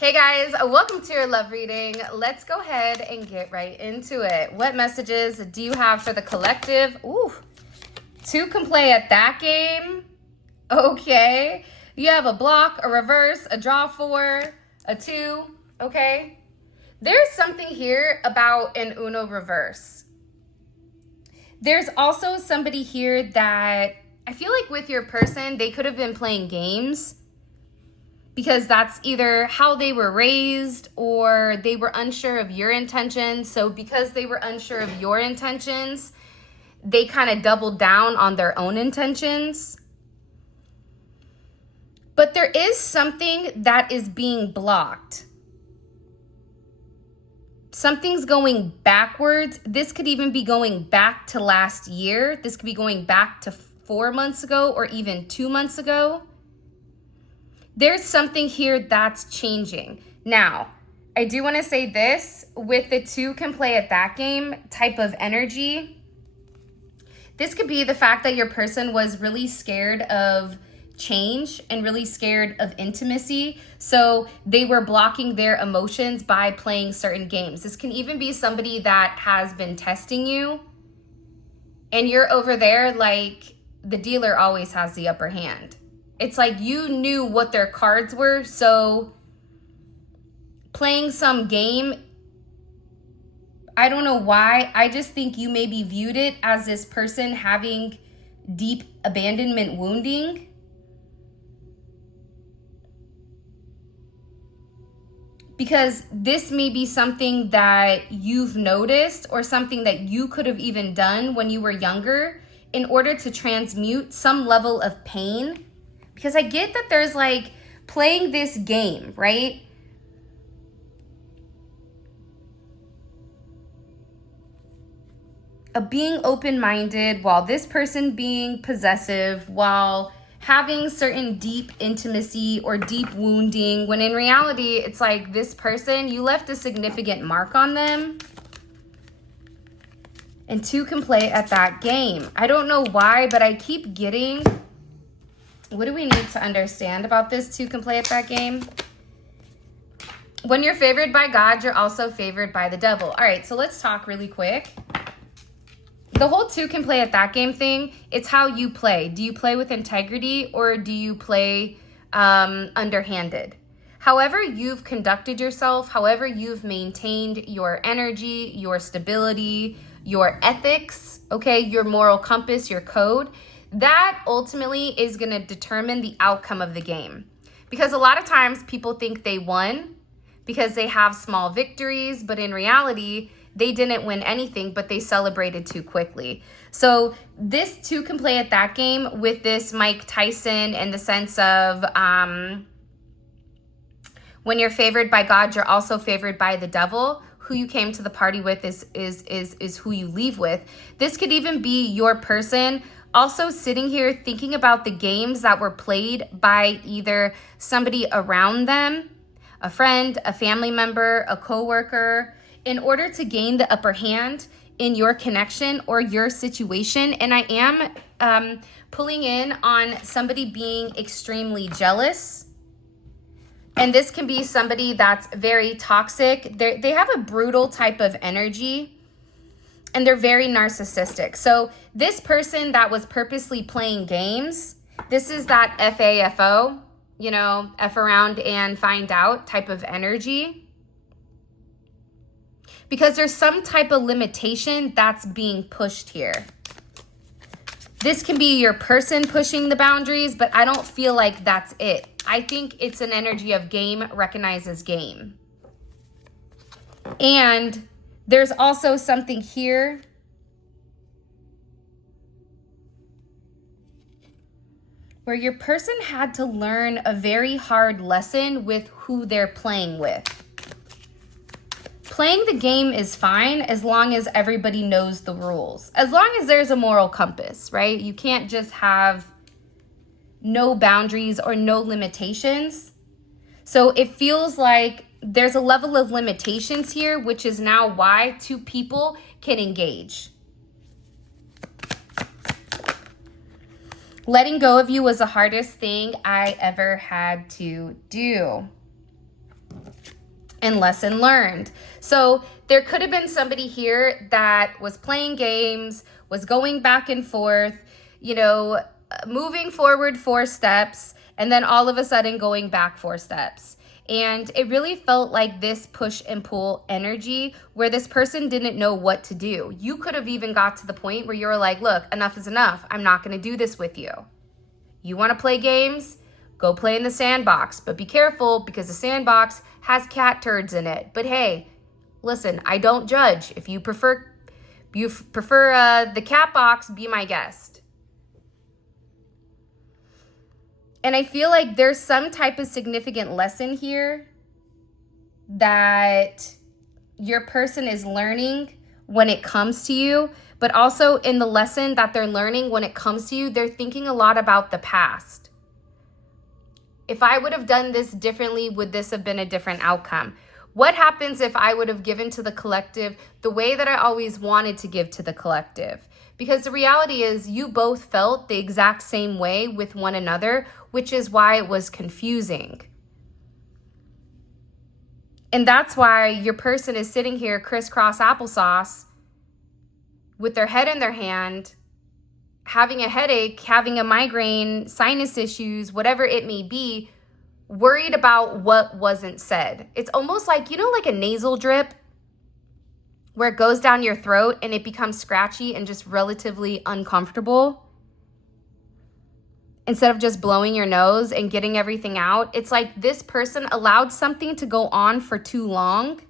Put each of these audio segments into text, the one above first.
Hey guys, welcome to your love reading. Let's go ahead and get right into it. What messages do you have for the collective? Ooh, two can play at that game. Okay. You have a block, a reverse, a draw four, a two. Okay. There's something here about an Uno reverse. There's also somebody here that I feel like with your person, they could have been playing games, because that's either how they were raised or they were unsure of your intentions. So because they were unsure of your intentions, they kind of doubled down on their own intentions. But there is something that is being blocked. Something's going backwards. This could even be going back to last year. This could be going back to 4 months ago or even 2 months ago. There's something here that's changing. Now, I do want to say this, with the two can play at that game type of energy, this could be the fact that your person was really scared of change and really scared of intimacy. So they were blocking their emotions by playing certain games. This can even be somebody that has been testing you and you're over there like the dealer always has the upper hand. It's like you knew what their cards were, so playing some game, I don't know why. I just think you maybe viewed it as this person having deep abandonment wounding. Because this may be something that you've noticed or something that you could have even done when you were younger in order to transmute some level of pain. Because I get that there's like playing this game, right? Of being open-minded while this person being possessive, while having certain deep intimacy or deep wounding, when in reality, it's like this person, you left a significant mark on them. And two can play at that game. I don't know why, but I keep getting... What do we need to understand about this? Two can play at that game. When you're favored by God, you're also favored by the devil. All right, so let's talk really quick. The whole two can play at that game thing, it's how you play. Do you play with integrity or do you play underhanded? However you've conducted yourself, however you've maintained your energy, your stability, your ethics, okay, your moral compass, your code, that ultimately is going to determine the outcome of the game. Because a lot of times people think they won because they have small victories, but in reality, they didn't win anything, but they celebrated too quickly. So this too can play at that game with this Mike Tyson in the sense of when you're favored by God, you're also favored by the devil. Who you came to the party with is who you leave with. This could even be your person also sitting here thinking about the games that were played by either somebody around them, a friend, a family member, a coworker, in order to gain the upper hand in your connection or your situation. And I am pulling in on somebody being extremely jealous. And this can be somebody that's very toxic. They have a brutal type of energy. And they're very narcissistic. So this person that was purposely playing games, this is that FAFO, you know, F around and find out type of energy. Because there's some type of limitation that's being pushed here. This can be your person pushing the boundaries, but I don't feel like that's it. I think it's an energy of game recognizes game. And there's also something here where your person had to learn a very hard lesson with who they're playing with. Playing the game is fine as long as everybody knows the rules. As long as there's a moral compass, right? You can't just have no boundaries or no limitations. So it feels like there's a level of limitations here, which is now why two people can engage. Letting go of you was the hardest thing I ever had to do. and lesson learned. So there could have been somebody here that was playing games, was going back and forth, moving forward 4 steps, and then all of a sudden going back 4 steps. And it really felt like this push and pull energy where this person didn't know what to do. You could have even got to the point where you were like, look, enough is enough. I'm not going to do this with you. You want to play games? Go play in the sandbox. But be careful, because the sandbox has cat turds in it. But hey, listen, I don't judge. If you prefer the cat box, be my guest. And I feel like there's some type of significant lesson here that your person is learning when it comes to you, but also in the lesson that they're learning when it comes to you, they're thinking a lot about the past. If I would have done this differently, would this have been a different outcome? What happens if I would have given to the collective the way that I always wanted to give to the collective? Because the reality is you both felt the exact same way with one another, which is why it was confusing. And that's why your person is sitting here crisscross applesauce with their head in their hand, having a headache, having a migraine, sinus issues, whatever it may be, worried about what wasn't said. It's almost like, like a nasal drip where it goes down your throat and it becomes scratchy and just relatively uncomfortable. Instead of just blowing your nose and getting everything out, it's like this person allowed something to go on for too long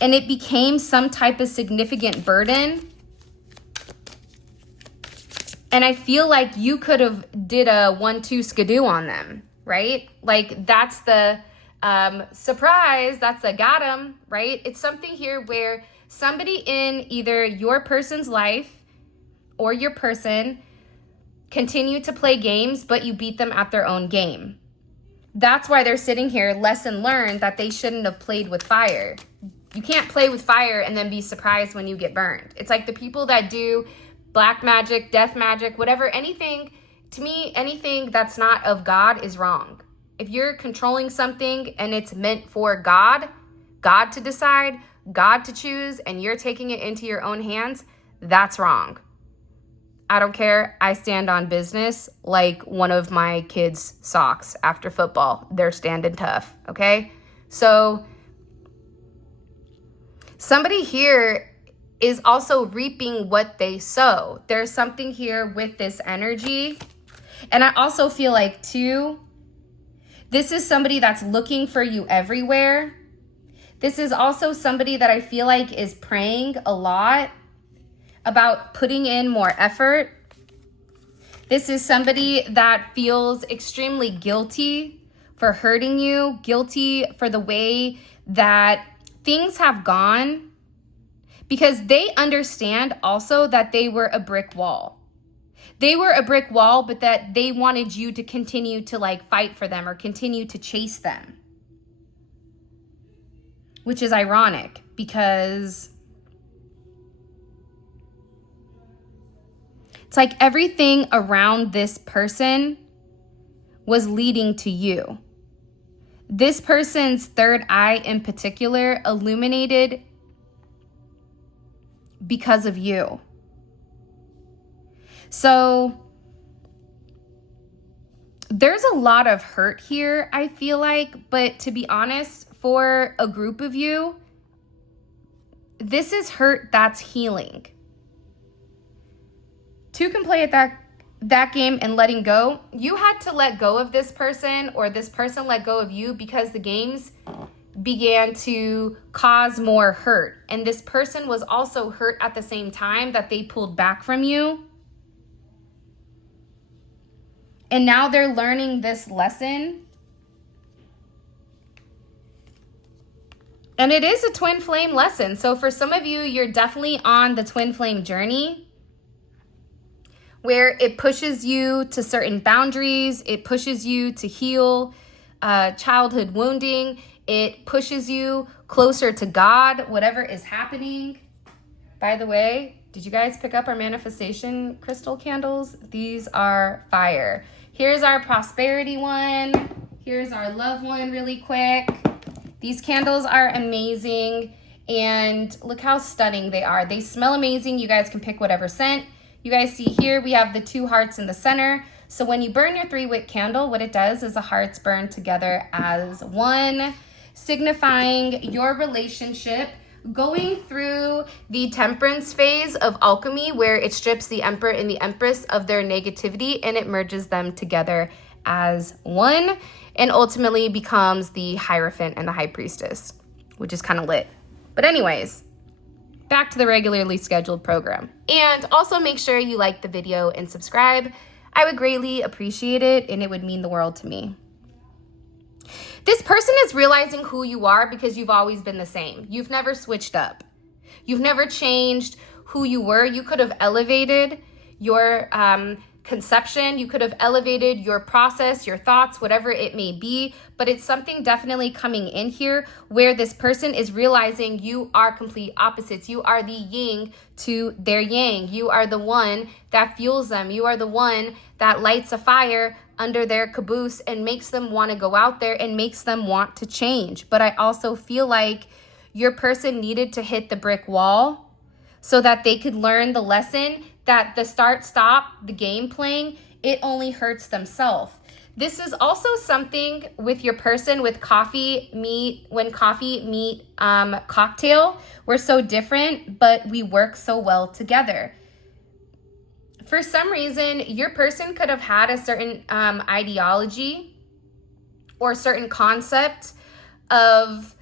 and it became some type of significant burden. And I feel like you could have did a 1-2 skidoo on them, right? Like that's the surprise, that's a got 'em, right? It's something here where somebody in either your person's life or your person continue to play games, but you beat them at their own game. That's why they're sitting here, lesson learned, that they shouldn't have played with fire. You can't play with fire and then be surprised when you get burned. It's like the people that do black magic, death magic, whatever, anything, to me, anything that's not of God is wrong. If you're controlling something and it's meant for God to decide, God to choose, and you're taking it into your own hands, that's wrong. I don't care. I stand on business like one of my kids' socks after football. They're standing tough, okay? So somebody here is also reaping what they sow. There's something here with this energy. And I also feel like, too, this is somebody that's looking for you everywhere. This is also somebody that I feel like is praying a lot about putting in more effort. This is somebody that feels extremely guilty for hurting you, guilty for the way that things have gone, because they understand also that they were a brick wall. They were a brick wall, but that they wanted you to continue to fight for them or continue to chase them. Which is ironic because it's like everything around this person was leading to you. This person's third eye in particular illuminated because of you. So there's a lot of hurt here, I feel like, but to be honest, for a group of you, this is hurt that's healing. Two can play at that game and letting go. You had to let go of this person, or this person let go of you, because the games began to cause more hurt. And this person was also hurt at the same time that they pulled back from you. And now they're learning this lesson. And it is a twin flame lesson. So for some of you, you're definitely on the twin flame journey, where it pushes you to certain boundaries. It pushes you to heal childhood wounding. It pushes you closer to God, whatever is happening. By the way, did you guys pick up our manifestation crystal candles? These are fire. Here's our prosperity one. Here's our love one really quick. These candles are amazing, and look how stunning they are. They smell amazing. You guys can pick whatever scent. You guys see here, we have the 2 hearts in the center. So when you burn your 3-wick candle, what it does is the hearts burn together as one, signifying your relationship going through the temperance phase of alchemy, where it strips the emperor and the empress of their negativity and it merges them together as one, and ultimately becomes the Hierophant and the High Priestess, which is kind of lit. But anyways, back to the regularly scheduled program. And also make sure you like the video and subscribe. I would greatly appreciate it, and it would mean the world to me. This person is realizing who you are because you've always been the same. You've never switched up. You've never changed who you were. You could have elevated your conception. You could have elevated your process, your thoughts, whatever it may be. But it's something definitely coming in here where this person is realizing you are complete opposites. You are the yin to their yang. You are the one that fuels them. You are the one that lights a fire under their caboose and makes them want to go out there and makes them want to change. But I also feel like your person needed to hit the brick wall so that they could learn the lesson that the start-stop, the game playing, it only hurts themselves. This is also something with your person with coffee, meet, cocktail. We're so different, but we work so well together. For some reason, your person could have had a certain ideology or certain concept of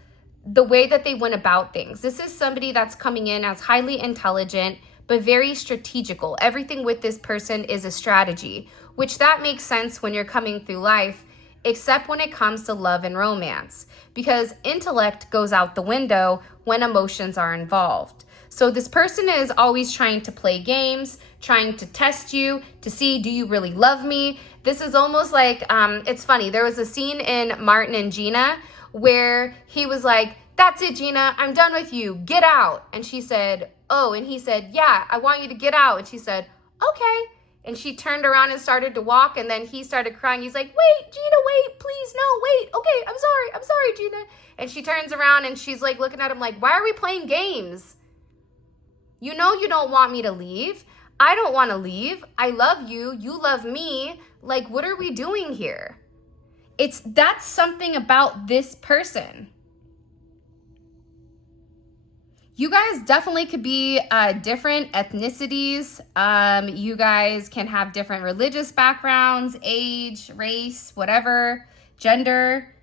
the way that they went about things. This is somebody that's coming in as highly intelligent, but very strategical. Everything with this person is a strategy, which that makes sense when you're coming through life, except when it comes to love and romance, because intellect goes out the window when emotions are involved. So this person is always trying to play games, trying to test you to see, do you really love me? This is almost like, it's funny. There was a scene in Martin and Gina where he was like, that's it, Gina, I'm done with you, get out. And she said, oh, and he said, yeah, I want you to get out. And she said, okay. And she turned around and started to walk, and then he started crying. He's like, wait, Gina, wait, please, no, wait. Okay, I'm sorry, Gina. And she turns around and she's like looking at him like, why are we playing games? You know you don't want me to leave. I don't want to leave. I love you. You love me. Like, what are we doing here? That's something about this person. You guys definitely could be different ethnicities. You guys can have different religious backgrounds, age, race, whatever, gender.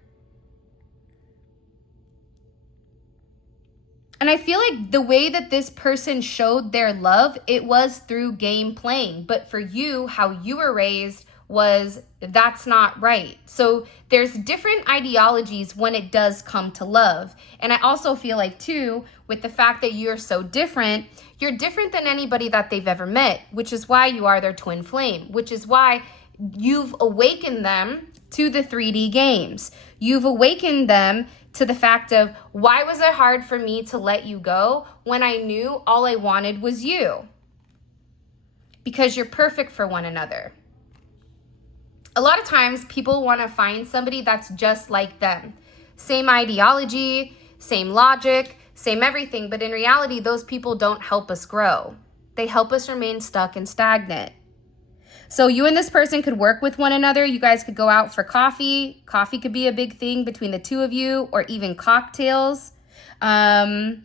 And I feel like the way that this person showed their love, it was through game playing. But for you, how you were raised was that's not right. So there's different ideologies when it does come to love. And I also feel like too, with the fact that you're so different, you're different than anybody that they've ever met, which is why you are their twin flame, which is why you've awakened them to the 3D games. You've awakened them to the fact of, why was it hard for me to let you go when I knew all I wanted was you? Because you're perfect for one another. A lot of times people want to find somebody that's just like them. Same ideology, same logic, same everything. But in reality, those people don't help us grow. They help us remain stuck and stagnant. So you and this person could work with one another. You guys could go out for coffee. Coffee could be a big thing between the two of you, or even cocktails. But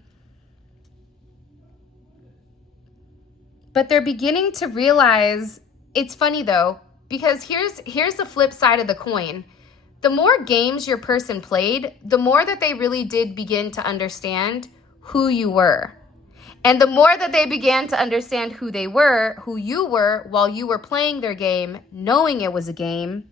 they're beginning to realize, it's funny though, because here's the flip side of the coin. The more games your person played, the more that they really did begin to understand who you were. And the more that they began to understand who they were, who you were, while you were playing their game, knowing it was a game,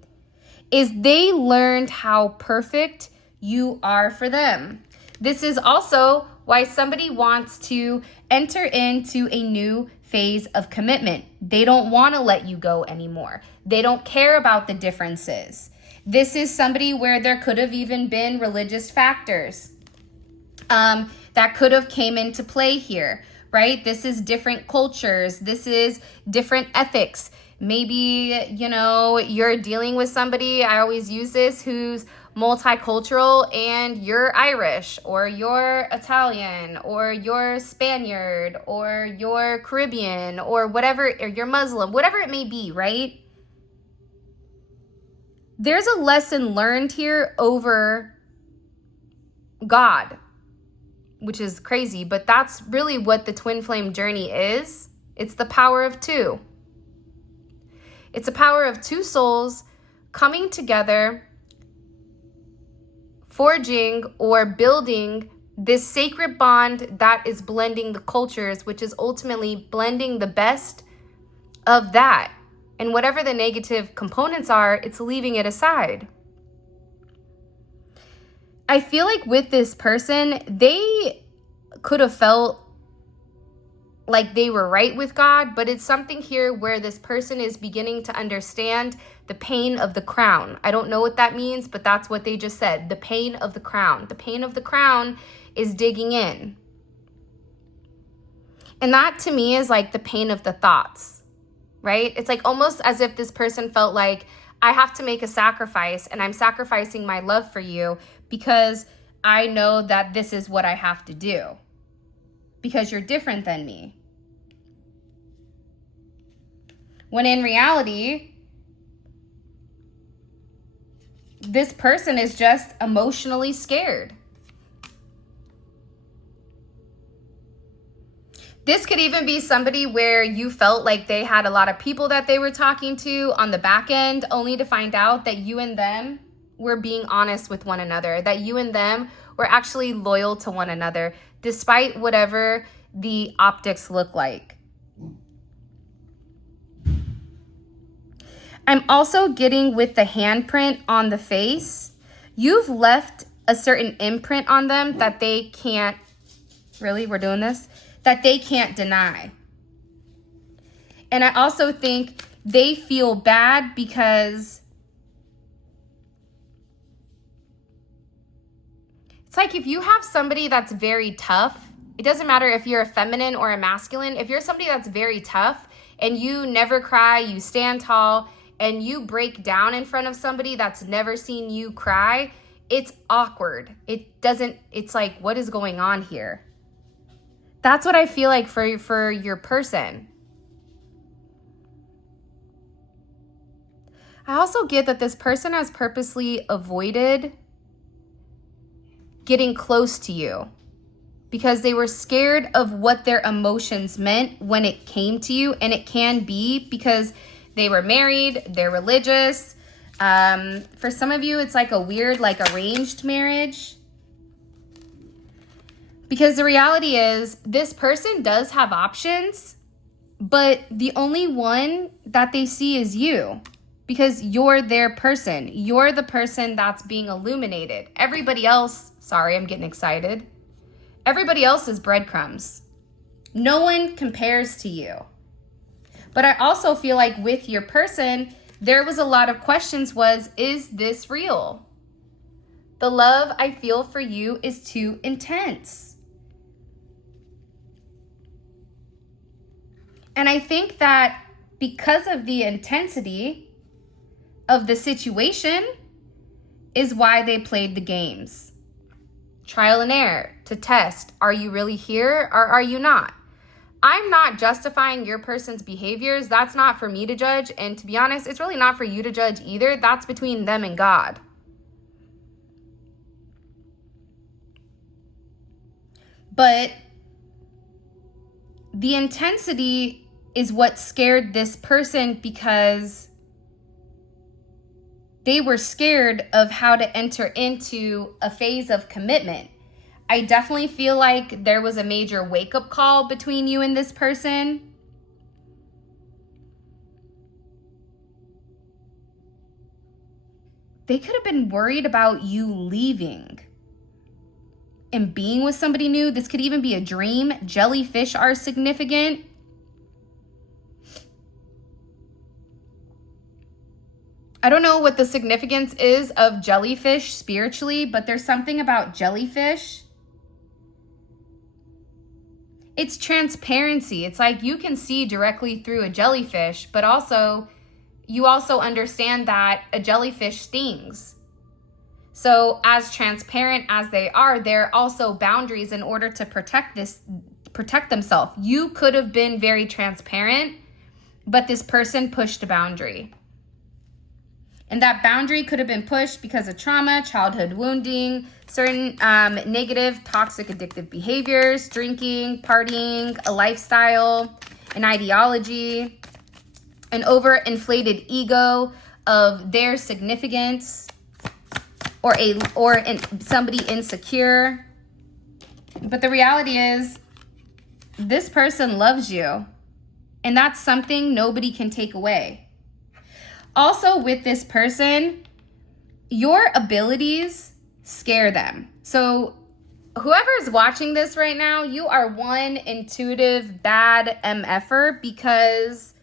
is they learned how perfect you are for them. This is also why somebody wants to enter into a new phase of commitment. They don't want to let you go anymore. They don't care about the differences. This is somebody where there could have even been religious factors that could have came into play here, right? This is different cultures. This is different ethics. Maybe, you're dealing with somebody, I always use this, who's multicultural and you're Irish or you're Italian or you're Spaniard or you're Caribbean or whatever, or you're Muslim, whatever it may be, right? There's a lesson learned here over God, which is crazy, but that's really what the twin flame journey is. It's the power of two. It's a power of two souls coming together, forging or building this sacred bond that is blending the cultures, which is ultimately blending the best of that. And whatever the negative components are, it's leaving it aside. I feel like with this person, they could have felt like they were right with God, but it's something here where this person is beginning to understand the pain of the crown. I don't know what that means, but that's what they just said. The pain of the crown. The pain of the crown is digging in. And that to me is like the pain of the thoughts, right? It's like almost as if this person felt like, I have to make a sacrifice, and I'm sacrificing my love for you because I know that this is what I have to do. Because you're different than me. When in reality, this person is just emotionally scared. This could even be somebody where you felt like they had a lot of people that they were talking to on the back end, only to find out that you and them were being honest with one another, that you and them were actually loyal to one another, despite whatever the optics look like. I'm also getting with the handprint on the face. You've left a certain imprint on them that they can't, really, we're doing this? That they can't deny. And I also think they feel bad because it's like if you have somebody that's very tough, it doesn't matter if you're a feminine or a masculine, if you're somebody that's very tough and you never cry, you stand tall, and you break down in front of somebody that's never seen you cry, it's awkward. It's like, what is going on here? That's what I feel like for your person. I also get that this person has purposely avoided getting close to you because they were scared of what their emotions meant when it came to you. And it can be because they were married, they're religious. For some of you, it's like a weird, like arranged marriage. Because the reality is, this person does have options, but the only one that they see is you. Because you're their person. You're the person that's being illuminated. Everybody else, sorry, I'm getting excited. Everybody else is breadcrumbs. No one compares to you. But I also feel like with your person, there was a lot of questions is this real? The love I feel for you is too intense. And I think that because of the intensity of the situation is why they played the games. Trial and error to test, are you really here or are you not? I'm not justifying your person's behaviors. That's not for me to judge. And to be honest, it's really not for you to judge either. That's between them and God. But the intensity is what scared this person because they were scared of how to enter into a phase of commitment. I definitely feel like there was a major wake-up call between you and this person. They could have been worried about you leaving and being with somebody new. This could even be a dream. Jellyfish are significant. I don't know what the significance is of jellyfish spiritually, but there's something about jellyfish. It's transparency. It's like you can see directly through a jellyfish, but you also understand that a jellyfish stings. So as transparent as they are, there are also boundaries in order to protect themselves. You could have been very transparent, but this person pushed a boundary. And that boundary could have been pushed because of trauma, childhood wounding, certain negative, toxic, addictive behaviors, drinking, partying, a lifestyle, an ideology, an overinflated ego of their significance, or somebody insecure. But the reality is, this person loves you, and that's something nobody can take away. Also, with this person, your abilities scare them. So whoever's watching this right now, you are one intuitive bad MFer, because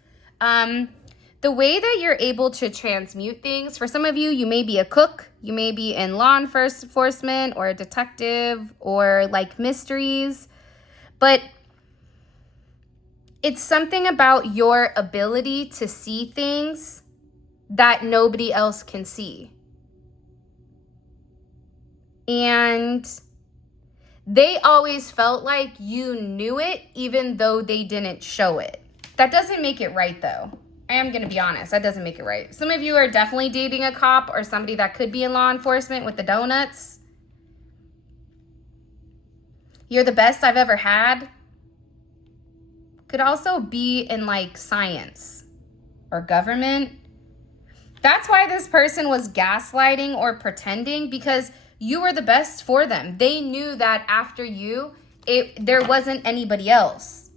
the way that you're able to transmute things, for some of you, you may be a cook, you may be in law enforcement or a detective or like mysteries, but it's something about your ability to see things that nobody else can see. And they always felt like you knew it, even though they didn't show it. That doesn't make it right, though. I am going to be honest. That doesn't make it right. Some of you are definitely dating a cop or somebody that could be in law enforcement with the donuts. You're the best I've ever had. Could also be in like science or government. That's why this person was gaslighting or pretending, because you were the best for them. They knew that after you, there wasn't anybody else.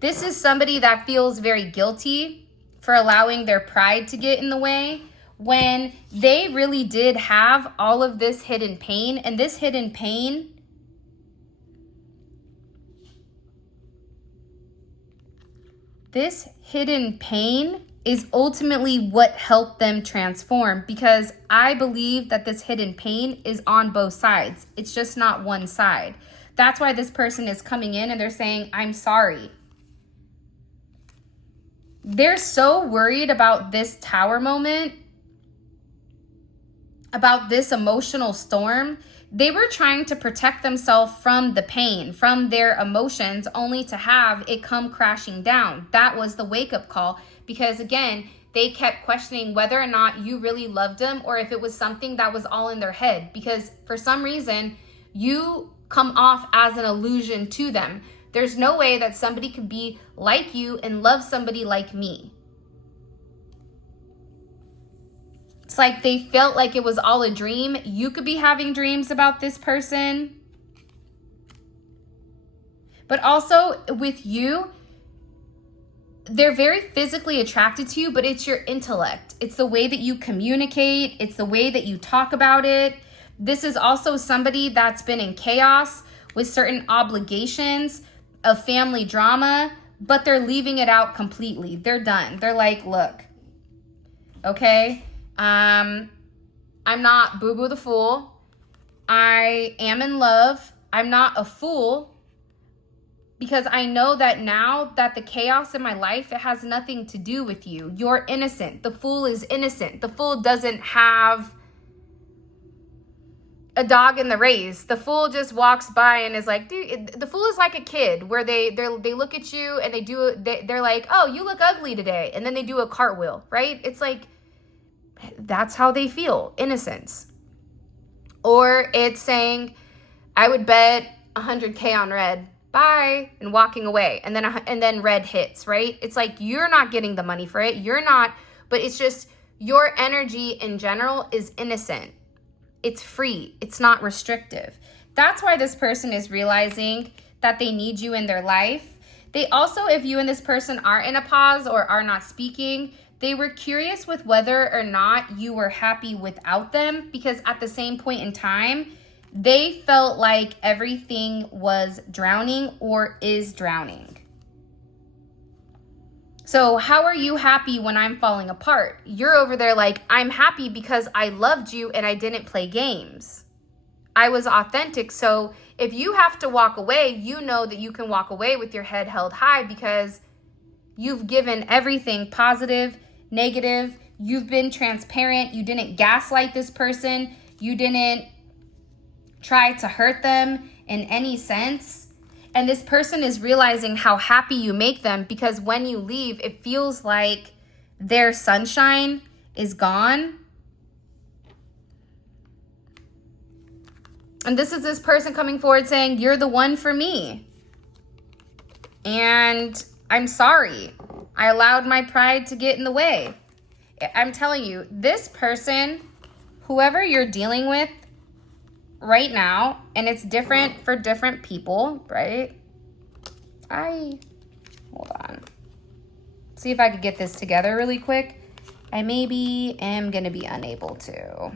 This is somebody that feels very guilty for allowing their pride to get in the way, when they really did have all of this hidden pain. And this hidden pain is ultimately what helped them transform, because I believe that this hidden pain is on both sides. It's just not one side. That's why this person is coming in and they're saying, I'm sorry. They're so worried about this tower moment, about this emotional storm. They were trying to protect themselves from the pain, from their emotions, only to have it come crashing down. That was the wake-up call. Because again, they kept questioning whether or not you really loved them, or if it was something that was all in their head. Because for some reason, you come off as an illusion to them. There's no way that somebody could be like you and love somebody like me. It's like they felt like it was all a dream. You could be having dreams about this person. But also with you, they're very physically attracted to you, but it's your intellect. It's the way that you communicate. It's the way that you talk about it. This is also somebody that's been in chaos with certain obligations of family drama, but they're leaving it out completely. They're done. They're like, look, okay, I'm not Boo Boo the Fool. I am in love. I'm not a fool. Because I know that now that the chaos in my life, it has nothing to do with you. You're innocent. The fool is innocent. The fool doesn't have a dog in the race. The fool just walks by and is like, dude, the fool is like a kid where they look at you and they're like, oh, you look ugly today. And then they do a cartwheel, right? It's like, that's how they feel, innocence. Or it's saying, I would bet 100K on red. Bye, and walking away, and then red hits, right? It's like you're not getting the money for it. You're not, but it's just your energy in general is innocent. It's free. It's not restrictive. That's why this person is realizing that they need you in their life. They also, if you and this person are in a pause or are not speaking, they were curious with whether or not you were happy without them, because at the same point in time, they felt like everything was drowning or is drowning. So how are you happy when I'm falling apart? You're over there like, I'm happy because I loved you and I didn't play games. I was authentic. So if you have to walk away, you know that you can walk away with your head held high because you've given everything positive, negative. You've been transparent. You didn't gaslight this person. You didn't try to hurt them in any sense. And this person is realizing how happy you make them because when you leave, it feels like their sunshine is gone. And this is this person coming forward saying, you're the one for me. And I'm sorry. I allowed my pride to get in the way. I'm telling you, this person, whoever you're dealing with right now, and it's different for different people, right? Hold on. See if I could get this together really quick. I maybe am going to be unable to,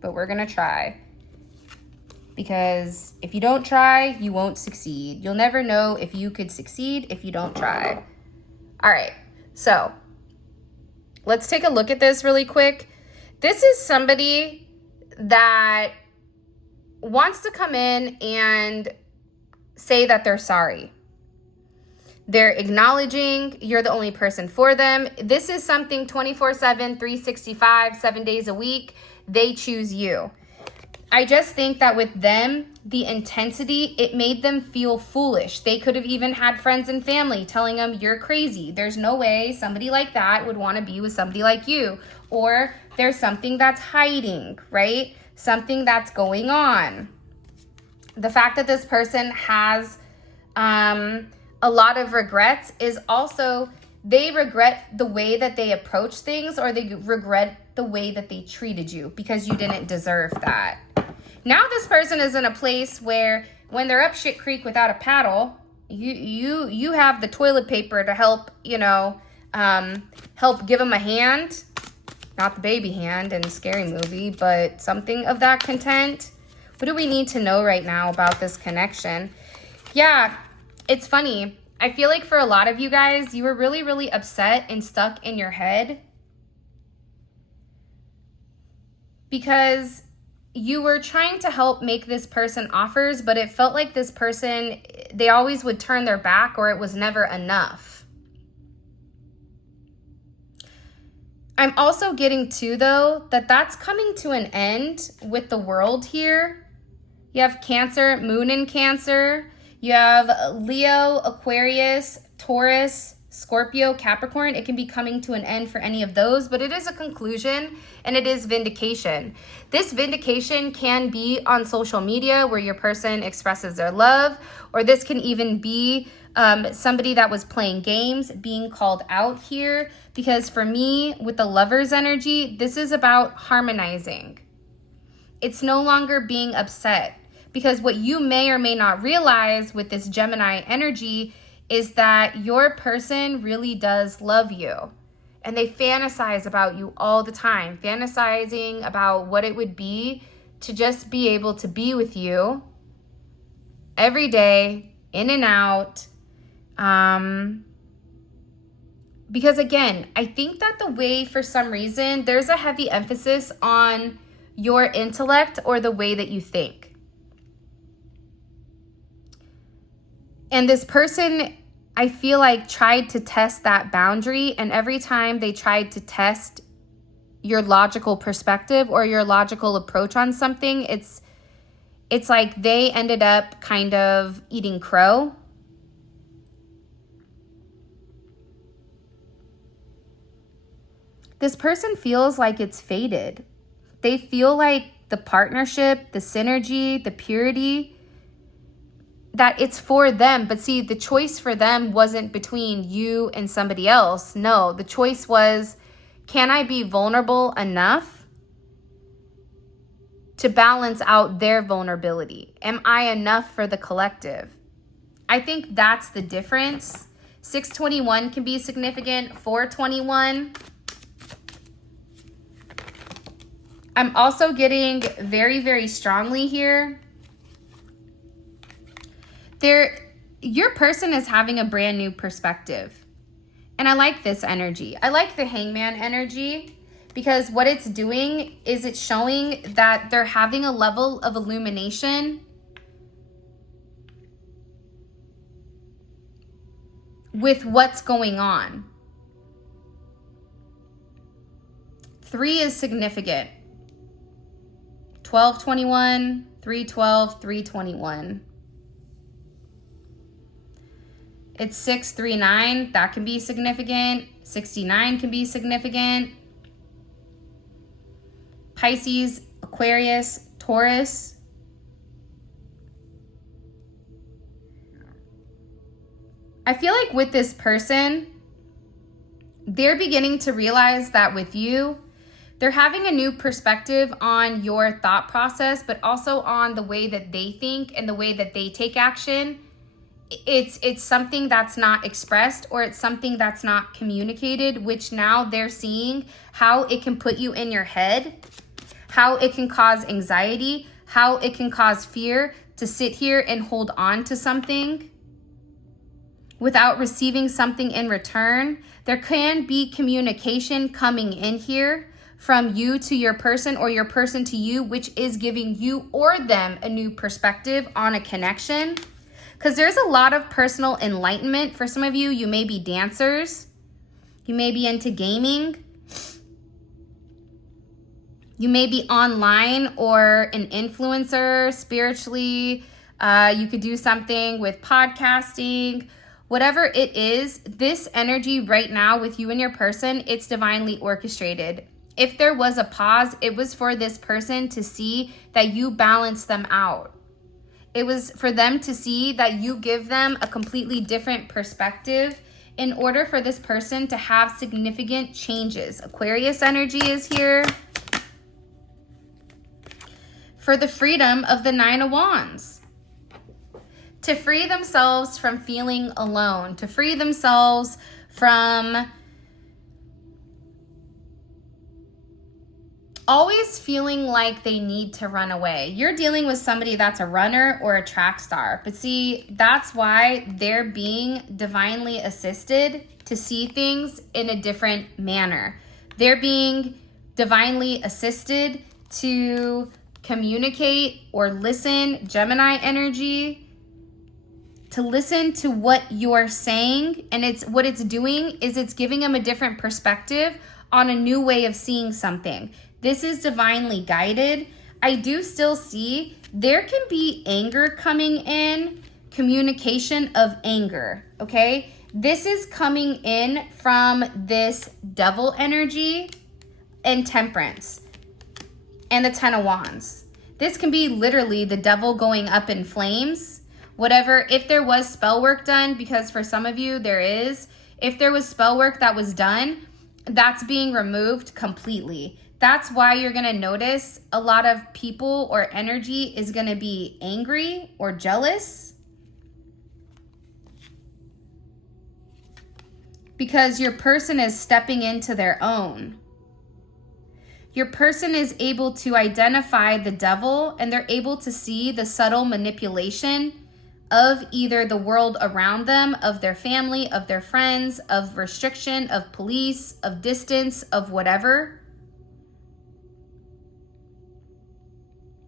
but we're going to try. Because if you don't try, you won't succeed. You'll never know if you could succeed if you don't try. All right, so let's take a look at this really quick. This is somebody that wants to come in and say that they're sorry. They're acknowledging you're the only person for them. This is something 24/7, 365, 7 days a week. They choose you. I just think that with them, the intensity, it made them feel foolish. They could have even had friends and family telling them, you're crazy. There's no way somebody like that would want to be with somebody like you. Or there's something that's hiding, right? Something that's going on. The fact that this person has a lot of regrets is also, they regret the way that they approach things, or they regret the way that they treated you because you didn't deserve that. Now this person is in a place where when they're up shit creek without a paddle, you have the toilet paper to help, help give them a hand. Not the baby hand in the Scary Movie, but something of that content. What do we need to know right now about this connection? Yeah, it's funny. I feel like for a lot of you guys, you were really, really upset and stuck in your head because you were trying to help make this person offers, but it felt like this person, they always would turn their back, or it was never enough. I'm also getting to, though, that that's coming to an end with the world here. You have Cancer, Moon in Cancer. You have Leo, Aquarius, Taurus, Scorpio, Capricorn. It can be coming to an end for any of those, but it is a conclusion and it is vindication. This vindication can be on social media where your person expresses their love, or this can even be somebody that was playing games being called out here. Because for me, with the Lover's energy, this is about harmonizing. It's no longer being upset. Because what you may or may not realize with this Gemini energy is that your person really does love you. And they fantasize about you all the time, fantasizing about what it would be to just be able to be with you every day, in and out. Because again, I think that the way, for some reason, there's a heavy emphasis on your intellect or the way that you think. And this person, I feel like, tried to test that boundary. And every time they tried to test your logical perspective or your logical approach on something, it's like they ended up kind of eating crow. This person feels like it's fated. They feel like the partnership, the synergy, the purity, that it's for them. But see, the choice for them wasn't between you and somebody else. No, the choice was, can I be vulnerable enough to balance out their vulnerability? Am I enough for the collective? I think that's the difference. 621 can be significant. 421. I'm also getting very, very strongly here. Your person is having a brand new perspective. And I like this energy. I like the Hangman energy because what it's doing is it's showing that they're having a level of illumination with what's going on. 3 is significant. 1221, 312, 321. It's 639, that can be significant. 69 can be significant. Pisces, Aquarius, Taurus. I feel like with this person, they're beginning to realize that with you, they're having a new perspective on your thought process, but also on the way that they think and the way that they take action. It's something that's not expressed, or it's something that's not communicated, which now they're seeing how it can put you in your head, how it can cause anxiety, how it can cause fear to sit here and hold on to something without receiving something in return. There can be communication coming in here from you to your person, or your person to you, which is giving you or them a new perspective on a connection. Because there's a lot of personal enlightenment. For some of you, you may be dancers. You may be into gaming. You may be online or an influencer spiritually. You could do something with podcasting. Whatever it is, this energy right now with you and your person, it's divinely orchestrated. If there was a pause, it was for this person to see that you balance them out. It was for them to see that you give them a completely different perspective in order for this person to have significant changes. Aquarius energy is here. For the freedom of the 9 of Wands. To free themselves from feeling alone. To free themselves from always feeling like they need to run away. You're dealing with somebody that's a runner or a track star. But see, that's why they're being divinely assisted to see things in a different manner. They're being divinely assisted to communicate or listen, Gemini energy, to listen to what you're saying. And what it's doing is it's giving them a different perspective on a new way of seeing something. This is divinely guided. I do still see there can be anger coming in, communication of anger, okay? This is coming in from this devil energy and temperance and the 10 of Wands. This can be literally the devil going up in flames. Whatever, if there was spell work done, because for some of you there is, if there was spell work that was done, that's being removed completely. That's why you're going to notice a lot of people or energy is going to be angry or jealous. Because your person is stepping into their own. Your person is able to identify the devil, and they're able to see the subtle manipulation of either the world around them, of their family, of their friends, of restriction, of police, of distance, of whatever.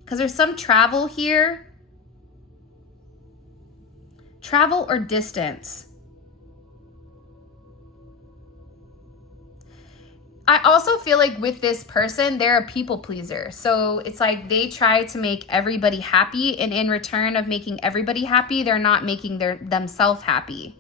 Because there's some travel here. Travel or distance. I also feel like with this person, they're a people pleaser. So it's like they try to make everybody happy, and in return of making everybody happy, they're not making themselves happy.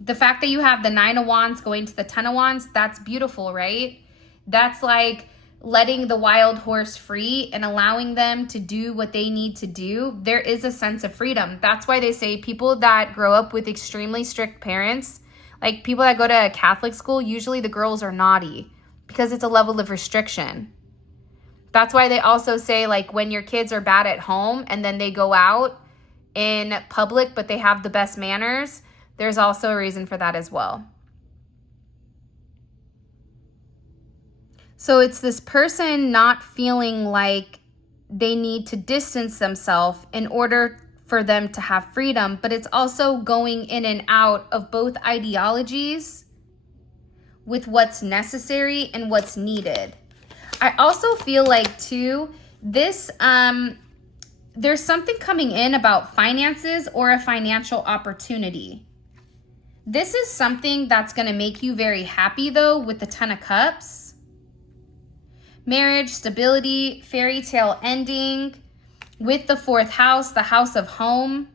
The fact that you have the 9 of Wands going to the 10 of Wands, that's beautiful, right? That's like letting the wild horse free and allowing them to do what they need to do. There is a sense of freedom. That's why they say people that grow up with extremely strict parents, like people that go to a Catholic school, usually the girls are naughty because it's a level of restriction. That's why they also say, like, when your kids are bad at home and then they go out in public but they have the best manners, there's also a reason for that as well. So it's this person not feeling like they need to distance themselves in order for them to have freedom, but it's also going in and out of both ideologies with what's necessary and what's needed. I also feel like too, this, there's something coming in about finances or a financial opportunity. This is something that's going to make you very happy though, with the Ten of Cups. Marriage, stability, fairy tale ending. With the fourth house, the house of home,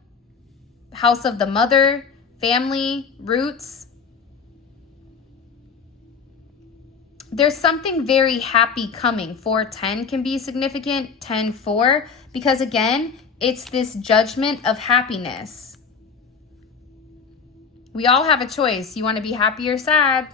house of the mother, family, roots. There's something very happy coming. 4-10 can be significant, 10-4, because again, it's this judgment of happiness. We all have a choice. You want to be happy or sad?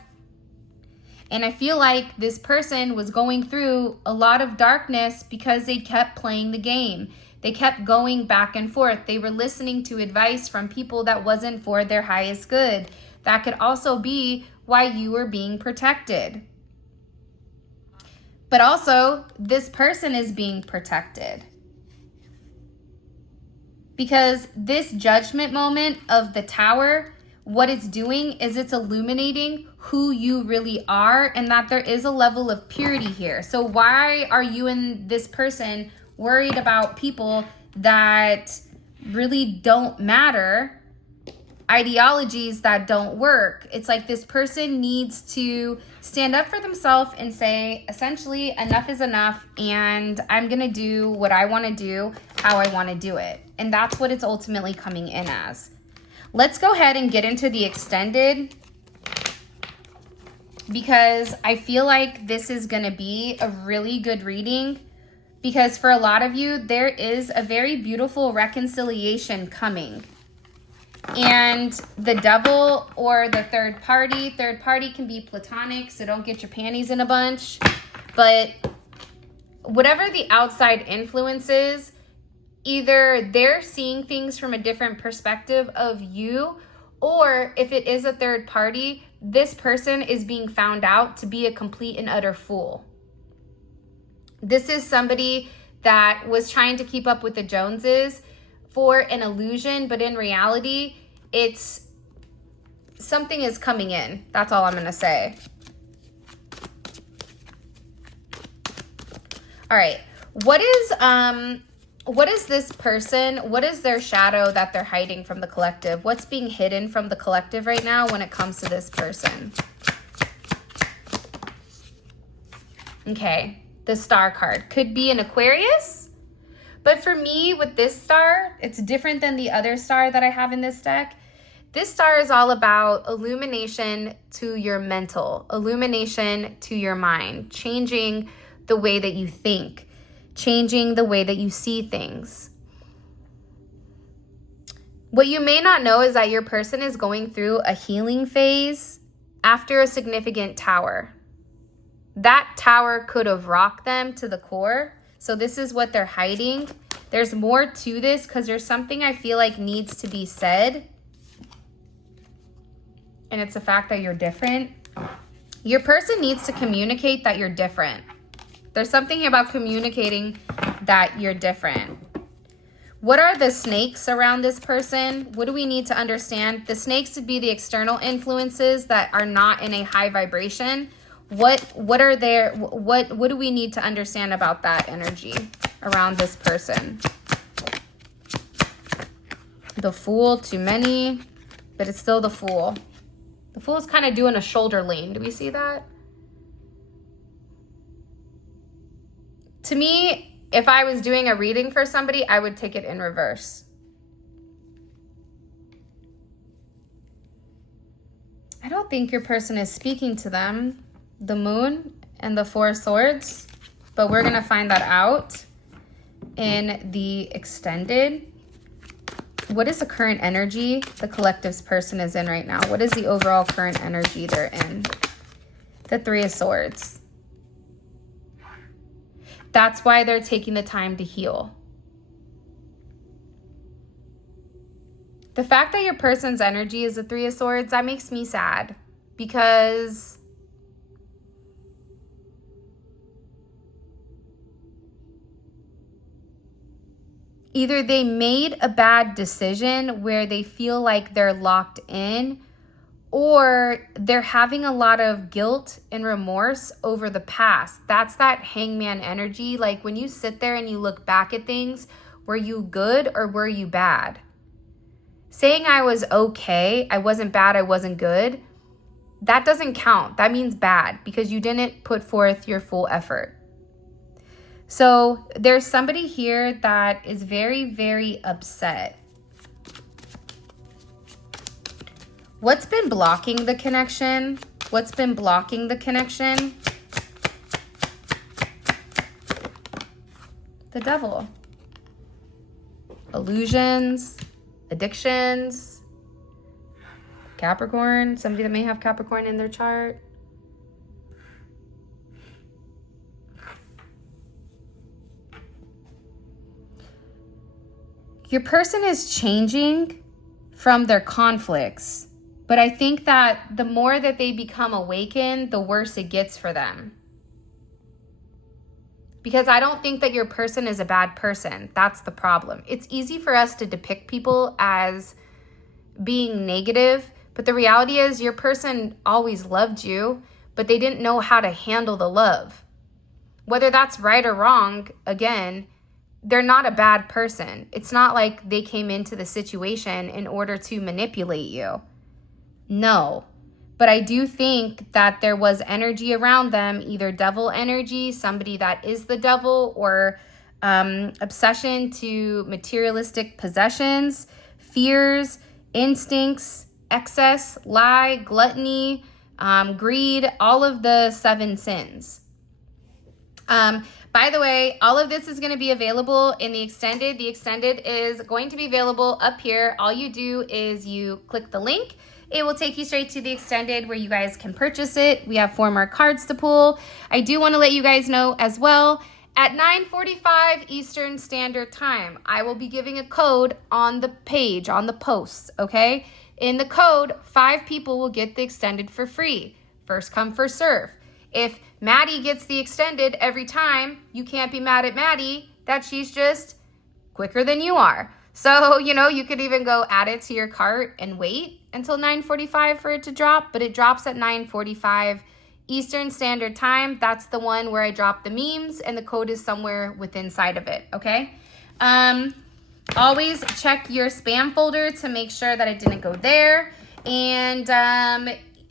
And I feel like this person was going through a lot of darkness because they kept playing the game. They kept going back and forth. They were listening to advice from people that wasn't for their highest good. That could also be why you were being protected. But also, this person is being protected. Because this judgment moment of the Tower, what it's doing is it's illuminating who you really are and that there is a level of purity here. So why are you and this person worried about people that really don't matter? Ideologies that don't work. It's like this person needs to stand up for themselves and say, essentially, enough is enough, and I'm gonna do what I want to do, how I want to do it. And that's what it's ultimately coming in as. Let's go ahead and get into the extended, because I feel like this is gonna be a really good reading, because for a lot of you, there is a very beautiful reconciliation coming. And the devil or the third party can be platonic, so don't get your panties in a bunch. But whatever the outside influence is, either they're seeing things from a different perspective of you, or if it is a third party, this person is being found out to be a complete and utter fool. This is somebody that was trying to keep up with the Joneses for an illusion, but in reality, it's something is coming in. That's all I'm going to say. All right. What is this person? What is their shadow that they're hiding from the collective? What's being hidden from the collective right now when it comes to this person? Okay. The Star card could be an Aquarius. But for me, with this star, it's different than the other star that I have in this deck. This star is all about illumination to your mental, illumination to your mind, changing the way that you think, changing the way that you see things. What you may not know is that your person is going through a healing phase after a significant tower. That tower could have rocked them to the core. So this is what they're hiding. There's more to this because there's something I feel like needs to be said. And it's the fact that you're different. Your person needs to communicate that you're different. There's something about communicating that you're different. What are the snakes around this person? What do we need to understand? The snakes would be the external influences that are not in a high vibration. What do we need to understand about that energy around this person? The Fool, too many, but it's still the Fool. The Fool is kind of doing a shoulder lean. Do we see that? To me, if I was doing a reading for somebody, I would take it in reverse. I don't think your person is speaking to them. The Moon and the Four of Swords, but we're going to find that out in the extended. What is the current energy the collective's person is in right now? What is the overall current energy they're in? The Three of Swords. That's why they're taking the time to heal. The fact that your person's energy is the Three of Swords, that makes me sad, because either they made a bad decision where they feel like they're locked in, or they're having a lot of guilt and remorse over the past. That's that hangman energy. Like when you sit there and you look back at things, were you good or were you bad? Saying I was okay, I wasn't bad, I wasn't good, that doesn't count. That means bad because you didn't put forth your full effort. So there's somebody here that is very, very upset. What's been blocking the connection? What's been blocking the connection? The devil. Illusions, addictions, Capricorn, somebody that may have Capricorn in their chart. Your person is changing from their conflicts, but I think that the more that they become awakened, the worse it gets for them. Because I don't think that your person is a bad person. That's the problem. It's easy for us to depict people as being negative, but the reality is your person always loved you, but they didn't know how to handle the love. Whether that's right or wrong, again, they're not a bad person. It's not like they came into the situation in order to manipulate you. No. But I do think that there was energy around them, either devil energy, somebody that is the devil, or obsession to materialistic possessions, fears, instincts, excess, lie, gluttony, greed, all of the 7 sins. By the way, all of this is going to be available in the extended. The extended is going to be available up here. All you do is you click the link. It will take you straight to the extended where you guys can purchase it. We have 4 more cards to pull. I do want to let you guys know as well, at 9:45 Eastern Standard Time, I will be giving a code on the page, on the posts, okay? In the code, 5 people will get the extended for free. First come, first serve. If Maddie gets the extended every time, you can't be mad at Maddie that she's just quicker than you are. So, you could even go add it to your cart and wait until 9:45 for it to drop, but it drops at 9:45 Eastern Standard Time. That's the one where I drop the memes, and the code is somewhere within inside of it, okay? Always check your spam folder to make sure that it didn't go there, and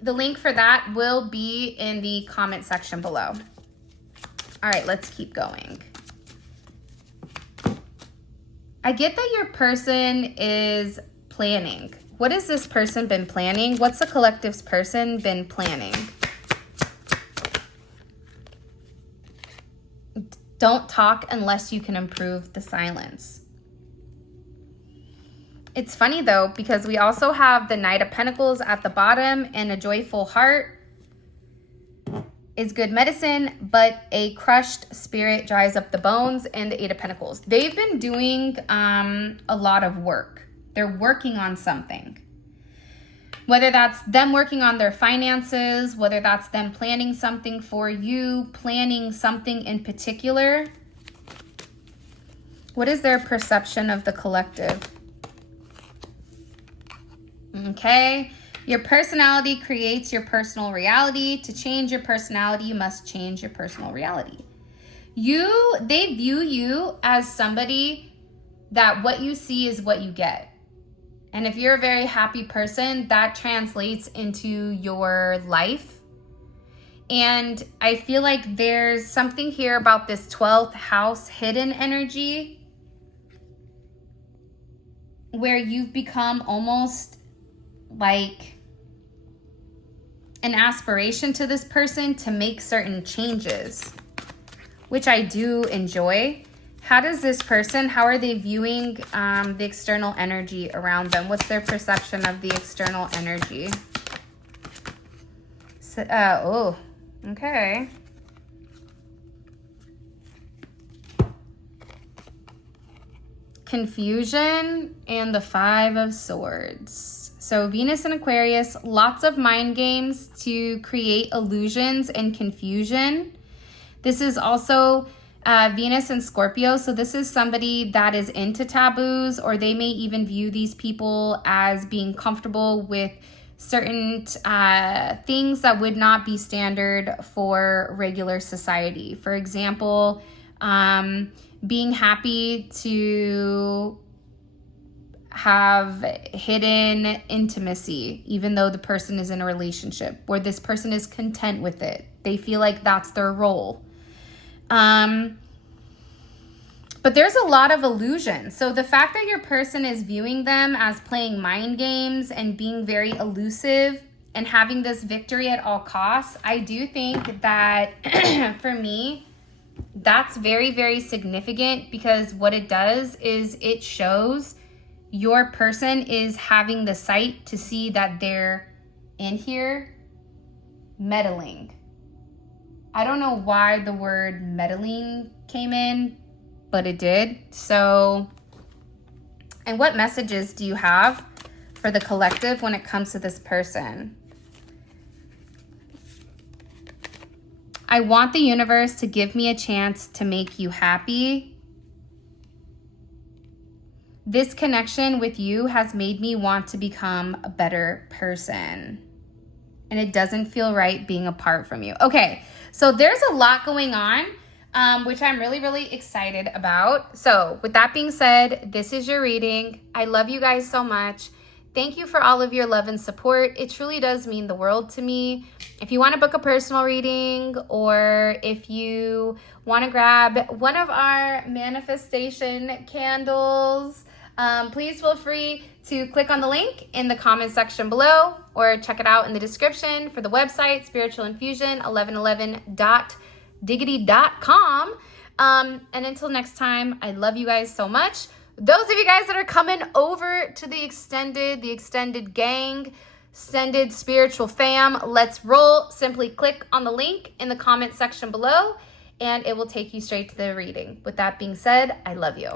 the link for that will be in the comment section below. All right, let's keep going. I get that your person is planning. What has this person been planning? What's the collective's person been planning? Don't talk unless you can improve the silence. It's funny though, because we also have the Knight of Pentacles at the bottom, and a joyful heart is good medicine, but a crushed spirit dries up the bones, and the 8 of Pentacles. They've been doing a lot of work. They're working on something. Whether that's them working on their finances, whether that's them planning something for you, planning something in particular. What is their perception of the collective? Okay. Your personality creates your personal reality. To change your personality, you must change your personal reality. They view you as somebody that what you see is what you get. And if you're a very happy person, that translates into your life. And I feel like there's something here about this 12th house hidden energy where you've become almost like an aspiration to this person to make certain changes, which I do enjoy. How does this person, how are they viewing the external energy around them? What's their perception of the external energy? So, okay. Confusion and the 5 of Swords. So Venus and Aquarius, lots of mind games to create illusions and confusion. This is also Venus and Scorpio. So this is somebody that is into taboos, or they may even view these people as being comfortable with certain things that would not be standard for regular society. For example, being happy to have hidden intimacy, even though the person is in a relationship, or this person is content with it. They feel like that's their role. But there's a lot of illusion. So the fact that your person is viewing them as playing mind games and being very elusive and having this victory at all costs, I do think that for me, that's very, very significant, because what it does is it shows your person is having the sight to see that they're in here meddling. I don't know why the word meddling came in, but it did. So, and what messages do you have for the collective when it comes to this person? I want the universe to give me a chance to make you happy. This connection with you has made me want to become a better person. And it doesn't feel right being apart from you. Okay, so there's a lot going on, which I'm really, really excited about. So with that being said, this is your reading. I love you guys so much. Thank you for all of your love and support. It truly does mean the world to me. If you want to book a personal reading, or if you want to grab one of our manifestation candles, please feel free to click on the link in the comment section below, or check it out in the description for the website, spiritualinfusion1111.diggity.com. And until next time, I love you guys so much. Those of you guys that are coming over to the extended gang, extended spiritual fam, let's roll. Simply click on the link in the comment section below, and it will take you straight to the reading. With that being said, I love you.